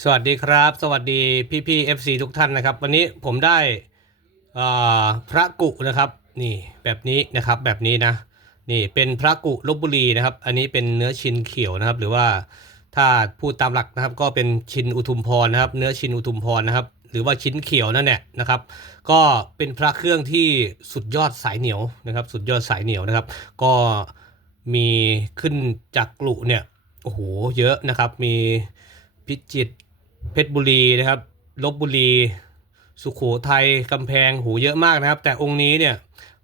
สวัสดีครับ สวัสดีพี่พี่เอฟซีทุกท่านนะครับ วันนี้ผมได้พระกุนะครับนี่แบบนี้นะครับแบบนี้นะนี่เป็นพระกุลบบุรีนะครับ อันนี้เป็นเนื้อชินเขียวนะครับ หรือว่าถ้าพูดตามหลักนะครับก็เป็นชินอุทุมพรนะครับ เนื้อชินอุทุมพรนะครับ หรือว่าชิ้นเขียวนั่นแหละนะครับ ก็เป็นพระเครื่องที่สุดยอดสายเหนียวนะครับ สุดยอดสายเหนียวนะครับ ก็มีขึ้นจากกลุเนี่ยโอ้โหเยอะนะครับ มีพิจิต เพชรบุรีนะครับลบบุรี สุโขทัยกำแพงหูเยอะมากนะครับ แต่องค์นี้เนี่ย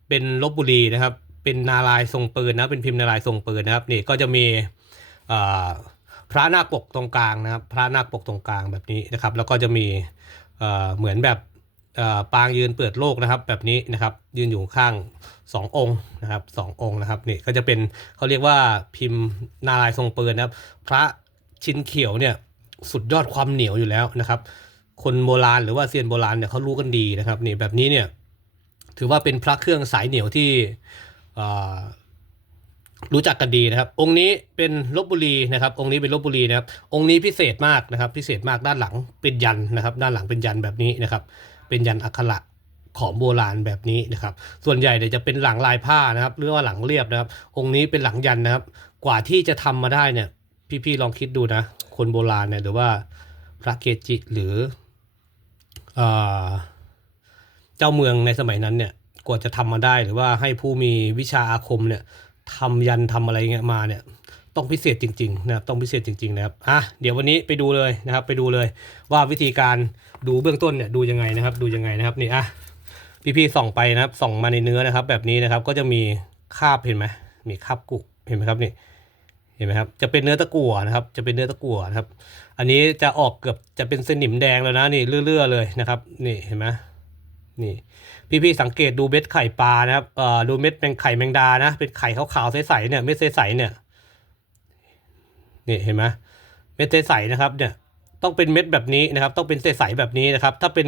เป็นลบบุรีนะครับ เป็นนารายทรงปืนนะเป็นพิมพ์นารายทรงปืนนะครับนี่ก็จะมีพระนาคปกตรงกลางนะครับ พระนาคปกตรงกลางแบบนี้นะครับ แล้วก็จะมีเหมือนแบบปางยืนเปิดโลกนะครับ แบบนี้นะครับยืนอยู่ข้างสององค์นะครับสององค์นะครับนี่ก็จะเป็นเขาเรียกว่าพิมพ์นารายทรงปืนนะครับ พระชิ้นเขียวเนี่ย สุดยอดความเหนียวอยู่แล้วนะครับ คนโบราณหรือว่าเซียนโบราณเนี่ยเขารู้กันดีนะครับนี่แบบนี้เนี่ยถือว่าเป็นพระเครื่องสายเหนียวที่รู้จักกันดีนะครับ องค์นี้เป็นลบบุรีนะครับ องค์นี้เป็นลบบุรีนะครับ องค์นี้พิเศษมากนะครับ พิเศษมากด้านหลังเป็นยันนะครับ ด้านหลังเป็นยันแบบนี้นะครับ เป็นยันอักขระของโบราณแบบนี้นะครับ ส่วนใหญ่เนี่ยจะเป็นหลังลายผ้านะครับ หรือว่าหลังเรียบนะครับ องค์นี้เป็นหลังยันนะครับ กว่าที่จะทำมาได้เนี่ย พี่ๆลองคิดดูนะ คนโบราณเนี่ยหรือว่าพระเกจิหรือเอเจ้าเมืองในสมัยนั้นเนี่ยกว่าจะทำมาได้หรือว่าให้ผู้มีวิชาอาคมเนี่ยทำยันทำอะไรเงี้ยมาเนี่ยต้องพิเศษจริง ๆ นะครับต้องพิเศษจริง ๆ นะครับอะเดี๋ยววันนี้ไปดูเลยนะครับ ไปดูเลยว่าวิธีการดูเบื้องต้นเนี่ยดูยังไงนะครับ ดูยังไงนะครับนี่อะพี่ๆส่องไปนะครับส่องมาในเนื้อนะครับ แบบนี้นะครับก็จะมีคาบเห็นไหมมีคาบกุเห็นไหมครับนี่ เห็นไหมครับจะเป็นเนื้อตะกั่วนะครับ จะเป็นเนื้อตะกั่วนะครับ อันนี้จะออกเกือบจะเป็นสนิมแดงแล้วนะนี่เลื่อๆเลยนะครับนี่เห็นไหมนี่พี่ๆสังเกตดูเม็ดไข่ปลานะครับเอ่อดูเม็ดเป็นไข่แมงดานะเป็นไข่ขาวๆใสๆเนี่ยเม็ดใสๆเนี่ยนี่เห็นไหมเม็ดใสๆนะครับเนี่ยต้องเป็นเม็ดแบบนี้นะครับ ต้องเป็นใสๆแบบนี้นะครับ ถ้าเป็น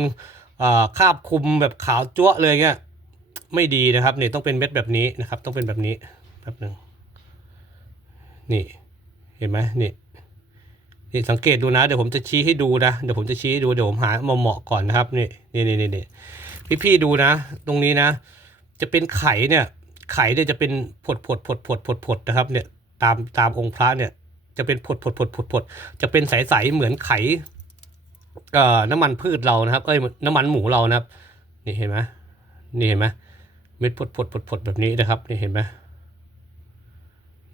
เอ่อคาบคุมแบบขาวจั๊วเลยเงี้ยไม่ดีนะครับนี่ต้องเป็นเม็ดแบบนี้นะครับ ต้องเป็นแบบนี้แป๊บหนึ่ง นี่ เห็นไหมนี่นี่สังเกตดูนะ เดี๋ยวผมจะชี้ให้ดูนะ เดี๋ยวผมจะชี้ให้ดู เดี๋ยวผมหามาเหมาะก่อนนะครับ นี่นี่นี่นี่นี่พี่พี่ๆดูนะ ตรงนี้นะ จะเป็นไข่เนี่ย ไข่เนี่ยจะเป็นผดผดผดผดผดผดนะครับ เนี่ย ตามตามองค์พระเนี่ย จะเป็นผดผดผดผดผดจะเป็นใสๆเหมือนไข่เอ่อน้ำมันพืชเรานะครับ เอ้ย น้ำมันหมูเรานะครับ นี่เห็นไหมนี่เห็นไหมเม็ดผดผดผดผดแบบนี้นะครับ นี่เห็นไหม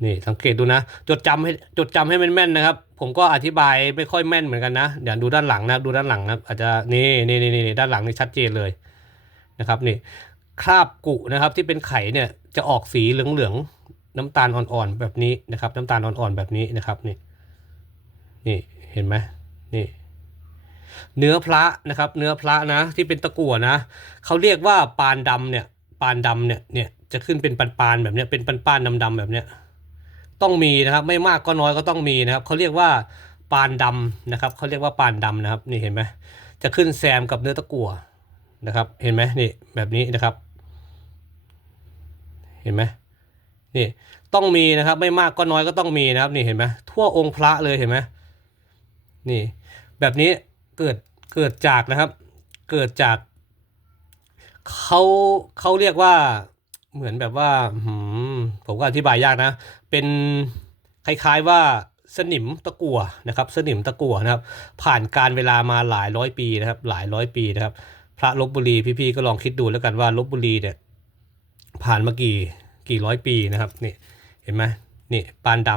นี่สังเกตดูนะ จดจำให้จดจำให้แม่นๆนะครับ ผมก็อธิบายไม่ค่อยแม่นเหมือนกันนะเดี๋ยวดูด้านหลังนะดูด้านหลังนะอาจจะนี่นี่นี่นี่ด้านหลังนี่ชัดเจนเลยนะครับนี่คราบกุนะครับที่เป็นไข่เนี่ยจะออกสีเหลืองๆน้ำตาลอ่อนๆแบบนี้นะครับ น้ำตาลอ่อนๆแบบนี้นะครับนี่นี่เห็นไหมนี่เนื้อพระนะครับ เนื้อพระนะที่เป็นตะกั่วนะเขาเรียกว่าปานดำเนี่ยปานดำเนี่ยเนี่ยจะขึ้นเป็นปานๆแบบเนี้ยเป็นปานๆดำๆแบบเนี้ย ต้องมีนะครับ ไม่มากก็น้อยก็ต้องมีนะครับเขาเรียกว่าปานดำนะครับเขาเรียกว่าปานดำนะครับนี่เห็นไหมจะขึ้นแซมกับเนื้อตะกั่วนะครับเห็นไหมนี่แบบนี้นะครับ เห็นไหมนี่ต้องมีนะครับไม่มากก็น้อยก็ต้องมีนะครับนี่เห็นไหมทั่วองค์พระเลยเห็นไหมนี่แบบนี้เกิดเกิดจากนะครับ เกิดจากเขาเขาเรียกว่าเหมือนแบบว่าหืม ผมก็อธิบายยากนะ เป็นคล้ายๆว่าสนิมตะกั่วนะครับสนิมตะกั่วนะครับ ผ่านการเวลามาหลายร้อยปีนะครับ หลายร้อยปีนะครับ พระลบบุรีพี่ๆก็ลองคิดดูแล้วกันว่าลบบุรีเนี่ยผ่านมากี่กี่ร้อยปีนะครับนี่เห็นไหมนี่ปานด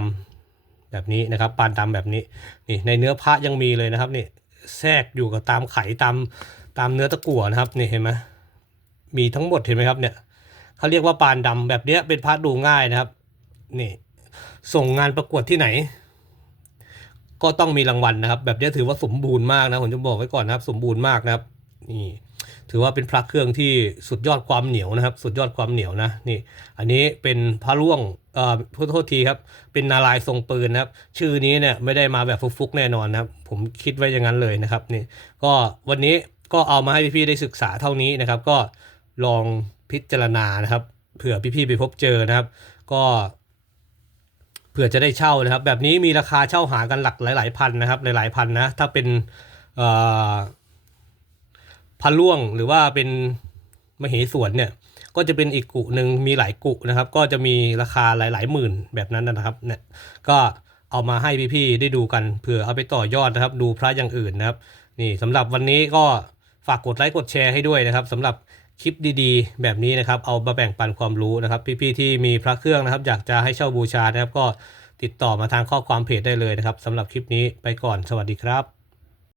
ำแบบนี้นะครับปานดำแบบนี้นี่ในเนื้อพระยังมีเลยนะครับนี่แทรกอยู่กับตามไขตามตามเนื้อตะกั่วนะครับนี่เห็นไหมมีทั้งหมดเห็นไหมครับเนี่ย เขาเรียกว่าปานดำแบบเนี้ยเป็นพระดูง่ายนะครับนี่ส่งงานประกวดที่ไหน ก็ต้องมีรางวัลนะครับ แบบนี้ถือว่าสมบูรณ์มากนะผมจะบอกไว้ก่อนนะครับ สมบูรณ์มากนะครับนี่ถือว่าเป็นพระเครื่องที่สุดยอดความเหนียวนะครับ สุดยอดความเหนียวนะนี่ อันนี้เป็นพระร่วงเอ่อขอโทษทีครับ เป็นนารายทรงปืนนะครับ ชื่อนี้เนี่ยไม่ได้มาแบบฟุกๆแน่นอนนะครับ ผมคิดไว้อย่างนั้นเลยนะครับนี่ก็วันนี้ก็เอามาให้พี่ๆได้ศึกษาเท่านี้นะครับ ก็ ลองพิจารณานะครับ เผื่อพี่ๆไปพบเจอนะครับ ก็เผื่อจะได้เช่านะครับ แบบนี้มีราคาเช่าหากันหลักหลาย ๆ พันนะครับ หลายๆพันนะถ้าเป็นพันล่วงหรือว่าเป็นมเหสวนเนี่ยก็จะเป็นอีกกุหนึ่งมีหลายกุนะครับ ก็จะมีราคาหลาย ๆ หมื่นแบบนั้นนะครับเนี่ยก็เอามาให้พี่ๆได้ดูกันเผื่อเอาไปต่อยอดนะครับ ดูพระอย่างอื่นนะครับ นี่สำหรับวันนี้ก็ฝากกดไลค์กดแชร์ให้ด้วยนะครับสำหรับ คลิปดีๆ แบบนี้นะครับ เอามาแบ่งปันความรู้นะครับ พี่ๆที่มีพระเครื่องนะครับ อยากจะให้เช่าบูชานะครับ ก็ติดต่อมาทางข้อความเพจได้เลยนะครับสำหรับคลิปนี้ไปก่อนสวัสดีครับ